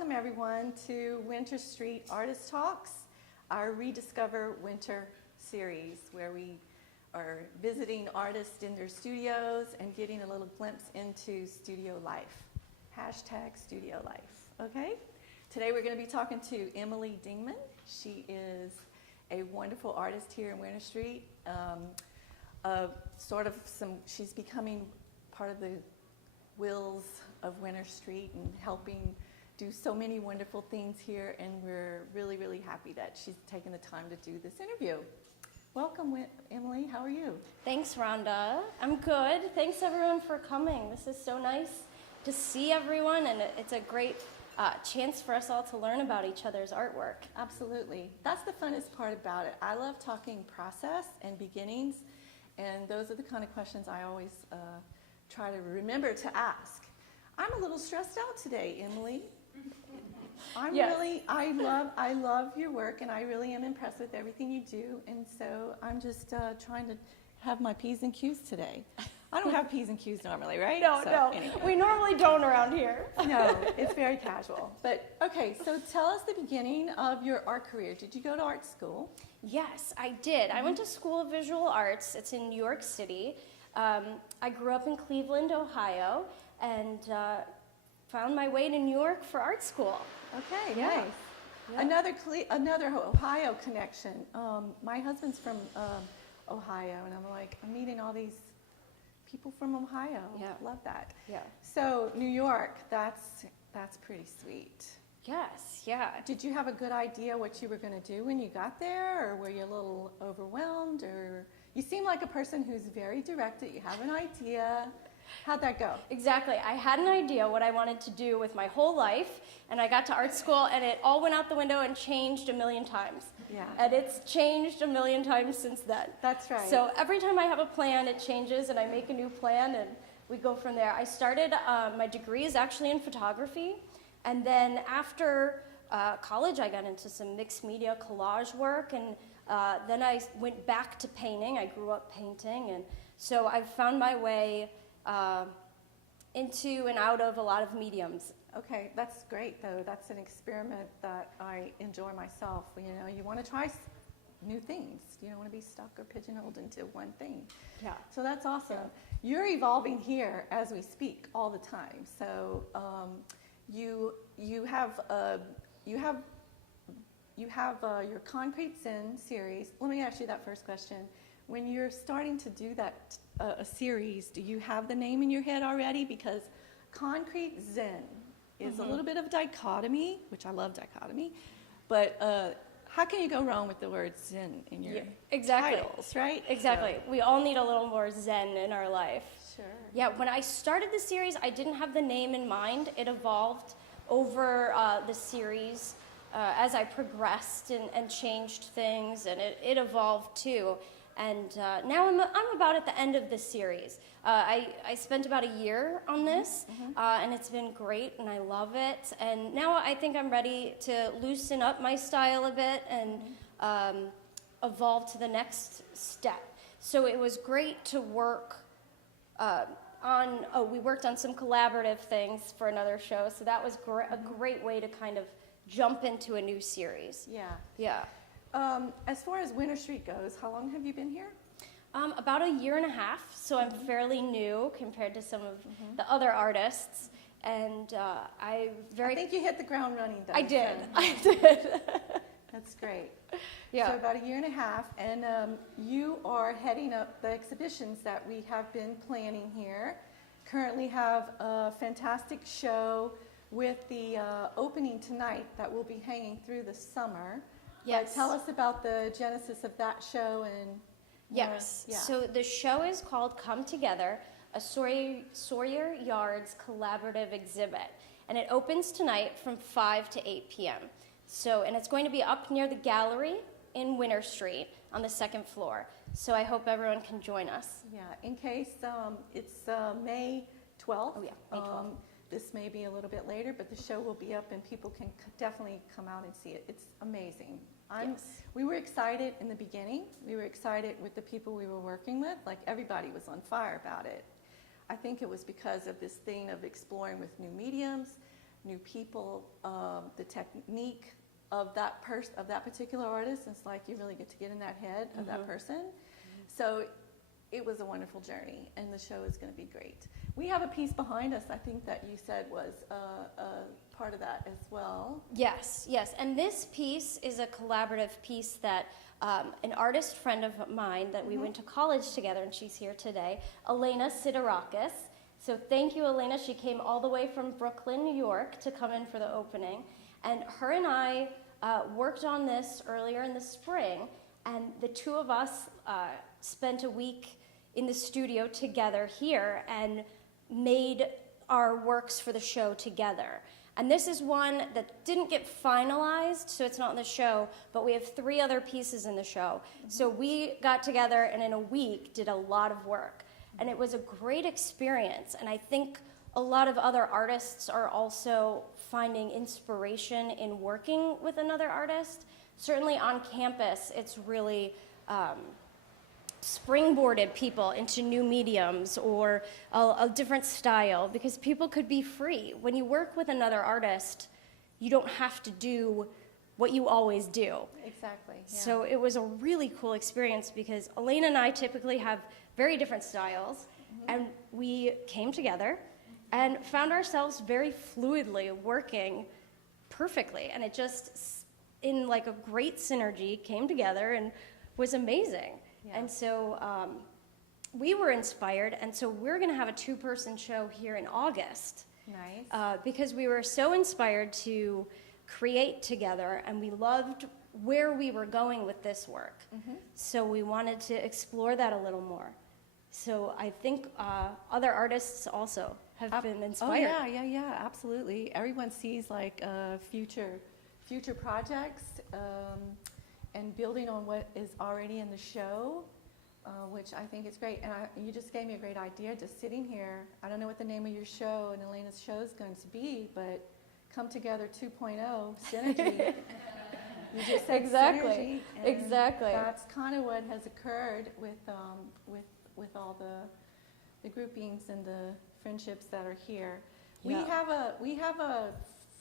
welcome everyone to Winter Street Artist Talks, our Rediscover Winter series, where we are visiting artists in their studios and getting a little glimpse into studio life. Hashtag studio life, okay? Today we're going to be talking to Emily Dingmann. She is a wonderful artist here in Winter Street. She's becoming part of the wheels of Winter Street and helping do so many wonderful things here, and we're really, really happy that she's taken the time to do this interview. Welcome, Emily. How are you? Thanks, Rhonda. I'm good. Thanks, everyone, for coming. This is so nice to see everyone, and it's a great chance for us all to learn about each other's artwork. Absolutely. That's the funnest part about it. I love talking process and beginnings, and those are the kind of questions I always try to remember to ask. I'm a little stressed out today, Emily. I love your work, and I really am impressed with everything you do, and so I'm just trying to have my P's and Q's today. I don't have P's and Q's normally, right? No. Anyway. We normally don't around here. No, it's very casual. But, okay, so tell us the beginning of your art career. Did you go to art school? Yes, I did. I went to School of Visual Arts. It's in New York City. I grew up in Cleveland, Ohio, and found my way to New York for art school. Okay, yeah. Nice. Yeah. Another Ohio connection. My husband's from Ohio, and I'm meeting all these people from Ohio. Yeah. Love that. Yeah. So New York, that's pretty sweet. Yes, yeah. Did you have a good idea what you were going to do when you got there, or were you a little overwhelmed? Or you seem like a person who's very directed. You have an idea. How'd that go? Exactly. I had an idea what I wanted to do with my whole life, and I got to art school, and it all went out the window and changed a million times. Yeah. And it's changed a million times since then. That's right. So every time I have a plan, it changes, and I make a new plan, and we go from there. I started, my degree is actually in photography, and then after college, I got into some mixed media collage work, and then I went back to painting. I grew up painting, and so I've found my way into and out of a lot of mediums. Okay, that's great though. That's an experiment that I enjoy myself. You know, you want to try new things. You don't want to be stuck or pigeonholed into one thing. Yeah. So that's awesome. Yeah. You're evolving here as we speak all the time. So you have your Concrete Zen series. Let me ask you that first question. When you're starting to do that a series, do you have the name in your head already? Because Concrete Zen is a little bit of a dichotomy, which I love dichotomy, but how can you go wrong with the word Zen in your titles, right? Exactly. So. We all need a little more Zen in our life. Sure. Yeah, when I started the series, I didn't have the name in mind. It evolved over the series as I progressed and changed things, and it evolved too. And now I'm about at the end of this series. I spent about a year on this, and it's been great, and I love it. And now I think I'm ready to loosen up my style a bit and evolve to the next step. So it was great to work we worked on some collaborative things for another show, so that was a great way to kind of jump into a new series. Yeah. Yeah. As far as Winter Street goes, how long have you been here? About a year and a half, so I'm fairly new compared to some of the other artists. And I think you hit the ground running, though. I did. So. I did. That's great. Yeah. So about a year and a half, and you are heading up the exhibitions that we have been planning here. Currently have a fantastic show with the opening tonight that will be hanging through the summer. Yes. Tell us about the genesis of that show and. Yes. Yeah. So the show is called Come Together, a Sawyer Yards collaborative exhibit, and it opens tonight from 5 to 8 p.m. So, and it's going to be up near the gallery in Winter Street on the second floor. So I hope everyone can join us. Yeah. In case it's May 12th. Oh yeah, May 12th. This may be a little bit later, but the show will be up and people can definitely come out and see it. It's amazing. We were excited in the beginning. We were excited with the people we were working with. Like, everybody was on fire about it. I think it was because of this thing of exploring with new mediums new people, the technique of that particular artist. It's like you really get to get in that head of that person. So it was a wonderful journey, and the show is going to be great. We have a piece behind us, I think, that you said was a part of that as well. Yes, yes. And this piece is a collaborative piece that an artist friend of mine that we went to college together, and she's here today, Elena Siderakis. So thank you, Elena. She came all the way from Brooklyn, New York, to come in for the opening. And her and I worked on this earlier in the spring, and the two of us spent a week in the studio together here and made our works for the show together. And this is one that didn't get finalized, so it's not in the show, but we have 3 other pieces in the show. So we got together and in a week did a lot of work. And it was a great experience. And I think a lot of other artists are also finding inspiration in working with another artist. Certainly on campus, it's really springboarded people into new mediums or a different style, because people could be free. When you work with another artist, you don't have to do what you always do. Exactly. Yeah. So it was a really cool experience because Elena and I typically have very different styles, and we came together and found ourselves very fluidly working perfectly, and it just, in like a great synergy, came together and was amazing. Yeah. And so we were inspired, and so we're going to have a 2-person show here in August. Nice. Because we were so inspired to create together, and we loved where we were going with this work. So we wanted to explore that a little more. So I think other artists also have been inspired. Oh yeah, absolutely. Everyone sees like future projects and building on what is already in the show, which I think is great. And you just gave me a great idea just sitting here. I don't know what the name of your show and Elena's show is going to be, but Come Together 2.0, synergy. You just said Exactly. synergy, and Exactly. that's kind of what has occurred with all the groupings and the friendships that are here. Yeah. We have a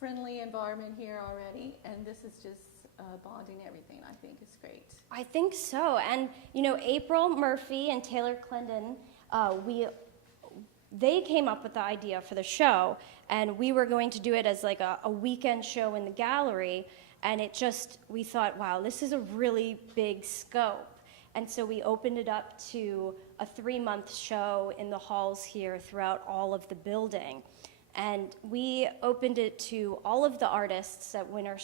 friendly environment here already, and this is just bonding everything. I think is great. I think so. And, you know, April Murphy and Taylor Clendon, they came up with the idea for the show, and we were going to do it as like a weekend show in the gallery, and we thought, wow, this is a really big scope. And so we opened it up to a 3-month show in the halls here throughout all of the building. And we opened it to all of the artists at Winter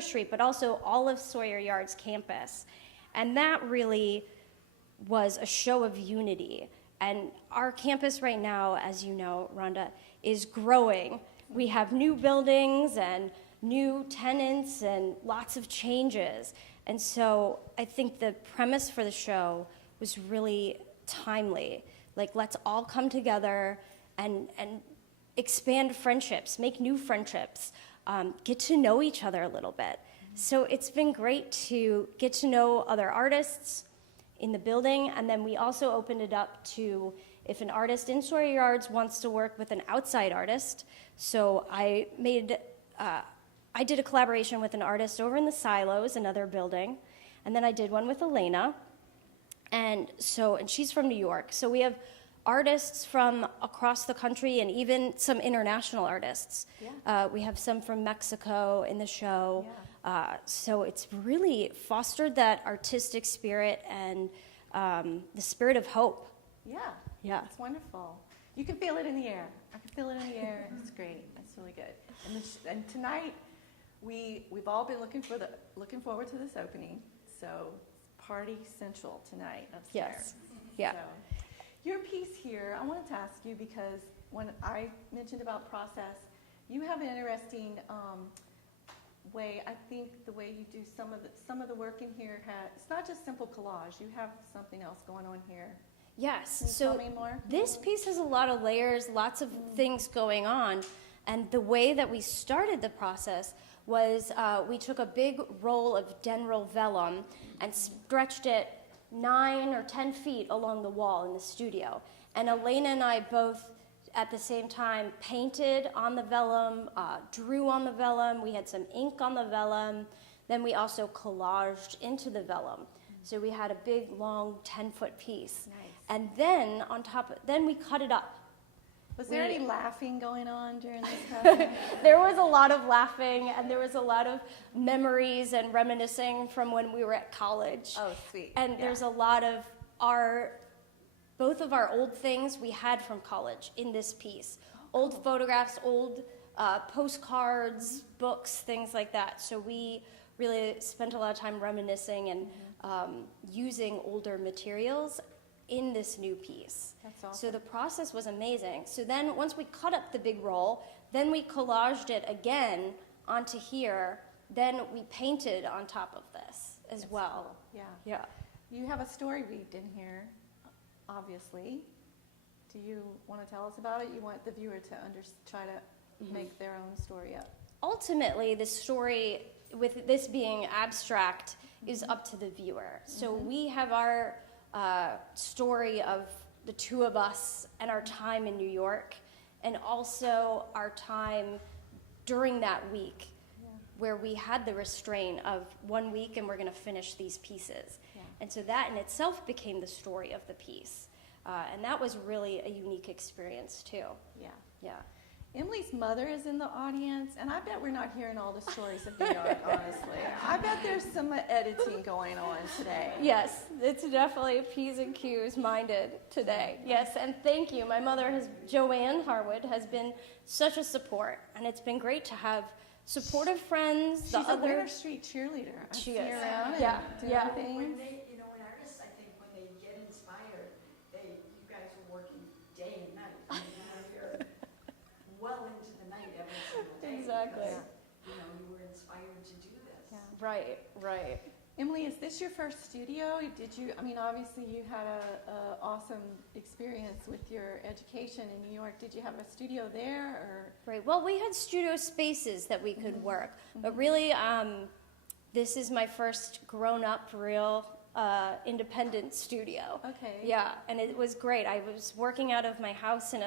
Street, but also all of Sawyer Yard's campus. And that really was a show of unity. And our campus right now, as you know, Rhonda, is growing. We have new buildings and new tenants and lots of changes. And so I think the premise for the show was really timely. Like, let's all come together and expand friendships, make new friendships, get to know each other a little bit. So it's been great to get to know other artists in the building, and then we also opened it up to if an artist in Sawyer Yards wants to work with an outside artist. So I did a collaboration with an artist over in the Silos, another building, and then I did one with Elena, and she's from New York. So we have artists from across the country and even some international artists. Yeah. We have some from Mexico in the show. Yeah. So it's really fostered that artistic spirit and the spirit of hope. Yeah. Yeah. It's wonderful. You can feel it in the air. I can feel it in the air. It's great. It's really good. And tonight, we've all been looking forward to this opening. So party central tonight upstairs. Yes. Yeah. So, your piece here, I wanted to ask you because when I mentioned about process, you have an interesting way. I think the way you do some of the work in here it's not just simple collage. You have something else going on here. Yes. Can you So tell me more? this piece has a lot of layers, lots of things going on. And the way that we started the process was we took a big roll of Denryl vellum and stretched it 9 or 10 feet along the wall in the studio. And Elena and I both at the same time painted on the vellum, drew on the vellum. We had some ink on the vellum. Then we also collaged into the vellum. So we had a big, long 10-foot piece. Nice. And then then we cut it up. Was there any laughing going on during this time? There was a lot of laughing, and there was a lot of memories and reminiscing from when we were at college. Oh, sweet. And there's a lot of both of our old things we had from college in this piece. Old photographs, old postcards, books, things like that. So we really spent a lot of time reminiscing and using older materials in this new piece. That's awesome. So the process was amazing. So then once we cut up the big roll, then we collaged it again onto here. Then we painted on top of this as well. Cool. Yeah. Yeah. You have a story weaved in here, obviously. Do you want to tell us about it? You want the viewer to try to make their own story up. Ultimately, the story, with this being abstract, is up to the viewer. So we have our story of the two of us and our time in New York, and also our time during that week where we had the restraint of 1 week and we're going to finish these pieces. Yeah. And so that in itself became the story of the piece. And that was really a unique experience too. Yeah. Yeah. Emily's mother is in the audience, and I bet we're not hearing all the stories of New York, honestly. I bet there's some editing going on today. Yes, it's definitely P's and Q's minded today. Yes, and thank you. My mother, Joanne Harwood, has been such a support, and it's been great to have supportive friends. She's a Winter Street cheerleader. I see her around Yeah, and yeah. doing things. When they, when artists, I think, when they get inspired, you guys are working day and night. I mean, you're well into the night every single day. Exactly. Because, you were inspired to do this. Yeah. Right, right. Emily, is this your first studio? Obviously you had a awesome experience with your education in New York. Did you have a studio there, or? Right. Well, we had studio spaces that we could work, but really, this is my first grown-up, real independent studio. Okay. Yeah, and it was great. I was working out of my house in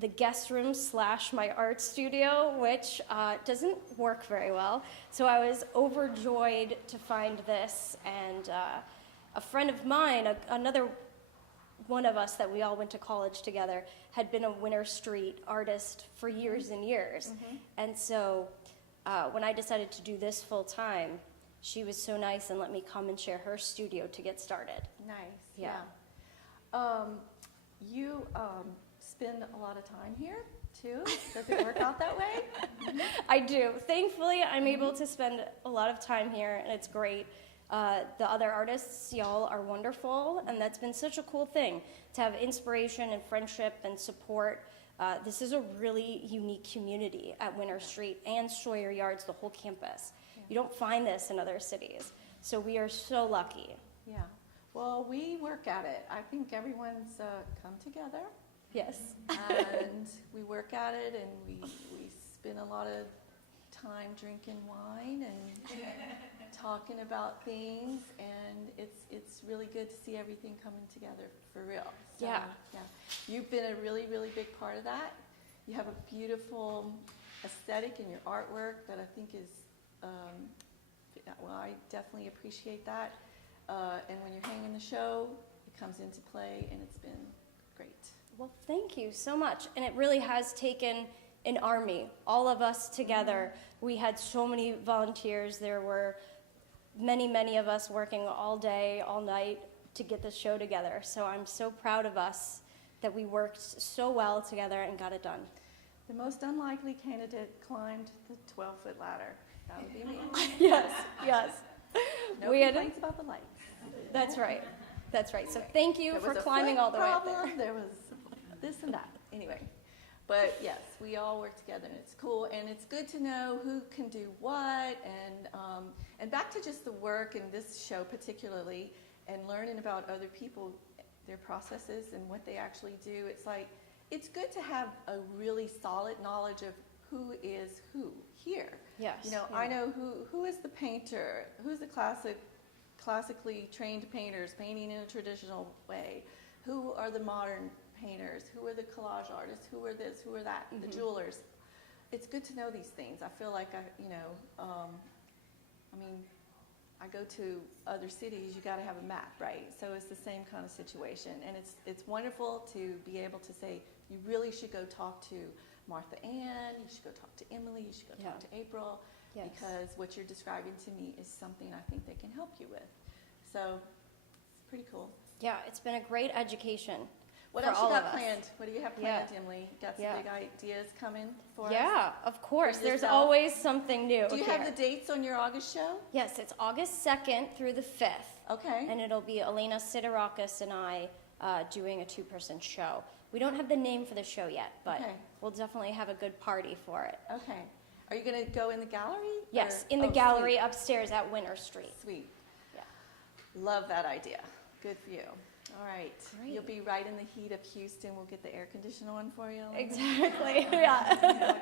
the guest room / my art studio, which doesn't work very well. So I was overjoyed to find this, and a friend of mine, another one of us that we all went to college together, had been a Winter Street artist for years and years. And so when I decided to do this full time, she was so nice and let me come and share her studio to get started. Nice. Yeah. You spend a lot of time here too. Does it work out that way? I do. Thankfully, I'm able to spend a lot of time here, and it's great. The other artists, y'all are wonderful, and that's been such a cool thing to have inspiration and friendship and support. This is a really unique community at Winter Street and Sawyer Yards, the whole campus. You don't find this in other cities, so we are so lucky. Yeah. Well, we work at it. I think everyone's come together. Yes. And we work at it, and we spend a lot of time drinking wine and talking about things, and it's really good to see everything coming together for real. So, Yeah. You've been a really, really big part of that. You have a beautiful aesthetic in your artwork that I think is, I definitely appreciate that. And when you're hanging the show, it comes into play, and it's been great. Well, thank you so much. And it really has taken an army, all of us together. We had so many volunteers. There were many, many of us working all day, all night to get this show together. So I'm so proud of us that we worked so well together and got it done. The most unlikely candidate climbed the 12-foot ladder. That would be me. Yes, yes. No We had- complaints about the lights. That's right. That's right. So thank you There for was a climbing foot all the way up problem, there. There was this and that. Anyway, but yes, we all work together, and it's cool, and it's good to know who can do what, and back to just the work in this show particularly, and learning about other people, their processes, and what they actually do. It's like, it's good to have a really solid knowledge of who is who here. Yes. Yeah. I know who is the painter, who's the classically trained painters painting in a traditional way, who are the modern painters, who are the collage artists, who are this, who are that, the jewelers. It's good to know these things. I feel like I mean, I go to other cities, you got to have a map, right? So it's the same kind of situation, and it's wonderful to be able to say you really should go talk to Martha Ann, you should go talk to Emily, you should go talk to April, because what you're describing to me is something I think they can help you with. So it's pretty cool. Yeah, it's been a great education. What for else all you of got us. planned? What do you have planned, Emily? Got some big ideas coming for us? Yeah, of course. For There's yourself? always something new. Do you here. have the dates on your August show? Yes, it's August 2nd through the 5th. Okay. And it'll be Elena Siderakis and I doing a two-person show. We don't have the name for the show yet, but we'll definitely have a good party for it. Okay. Are you going to go in the gallery? Yes, or- in the oh, gallery Sweet. upstairs at Winter Street. Sweet. Yeah. Love that idea. Good for you. All right. Great. You'll be right in the heat of Houston. We'll get the air conditioner on for you. Exactly. Yeah.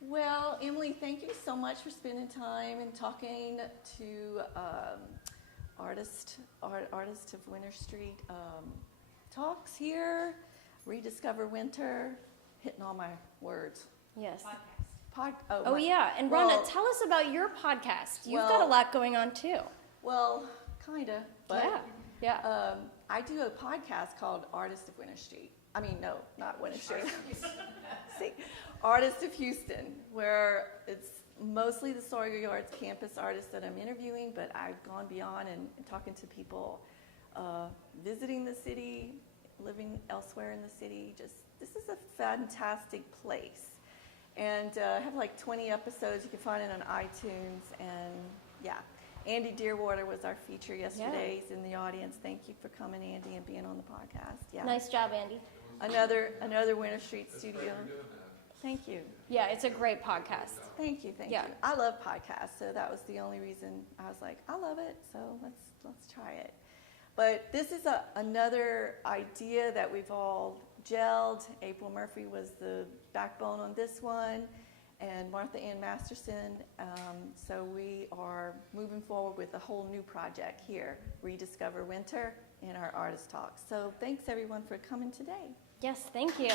Well, Emily, thank you so much for spending time and talking to artist of Winter Street talks here. Rediscover Winter, hitting all my words. Yes. Oh, Yeah. And Rhonda, well- tell us about your podcast. You've got a well- lot going on too. Well, kind of, but Yeah. I do a podcast called Artist of Winter Street. I mean, no, not Winter Street. See, Artist of Houston, where it's mostly the Sawyer Yards campus artists that I'm interviewing, but I've gone beyond and talking to people visiting the city, living elsewhere in the city. This is a fantastic place. And I have like 20 episodes. You can find it on iTunes. And yeah, Andy Dearwater was our feature yesterday. He's in the audience. Thank you for coming, Andy, and being on the podcast. Yeah. Nice job, Andy. Another Winter Street studio. Thank you. Yeah, it's a great podcast. Thank you. Thank Yeah. you. I love podcasts, so that was the only reason I was like, I love it. So let's try it. But this is another idea that we've all gelled. April Murphy was the backbone on this one, and Martha Ann Masterson. So we are moving forward with a whole new project here, Rediscover Winter, in our artist talks. So thanks everyone for coming today. Yes, thank you.